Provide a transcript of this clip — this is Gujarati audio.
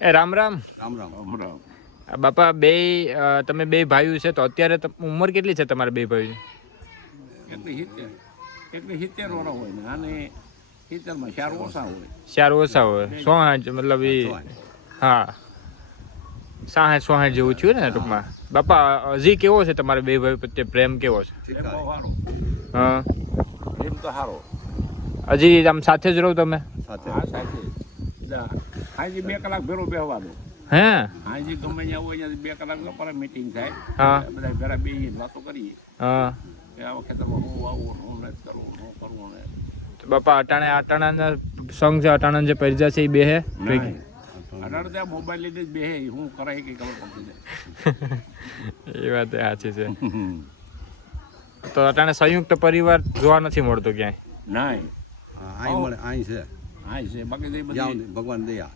એ રામ રામ. રામ રામ રામ રામ. બાપા બે તમે બે ભાઈઓ છે તો અત્યારે ઉંમર કેટલી છે તમારા બે ભાઈઓ? એટલે 70 વર્ષ હોય ને અને 70 માં 4 ઓછા હોય. 4 ઓછા હોય. 60 મતલબ એ હા 60 જેવું થયું ને ટૂંકમાં. બાપા હજી કેવો છે તમારા બે ભાઈ પ્રત્યે પ્રેમ કેવો છે? એમ બહુ સારો. હા એમ તો સારો. હજી આમ સાથે જ રહો તમે? હા સાથે. હાજી 2 કલાક ભેરો બેહવાનું. હે હાજી ગમે ત્યાં હોય ત્યાંથી 2 કલાક પર મીટિંગ થાય. હા બધા ભેરા બેસીને વાતો કરીએ હા. કે આ ખેતરમાં હું વાવું હું નથી કરવું હું કરવું ને. બાપા અટાણાના સોંગ છે, અટાણા જે પરિજા છે એ બે હે? અઢાર ત્યાં મોબાઈલ લીધે જ બેહે હું કરાય કે ખબર પડતી એ વાત સાચી છે. તો અટાણે સંયુક્ત પરિવાર જોવા નથી મળતો ક્યાંય. નહીં અહીં મળે અહીં છે હા છે બાકી તો એ બધી જ્યાં ભગવાન દયા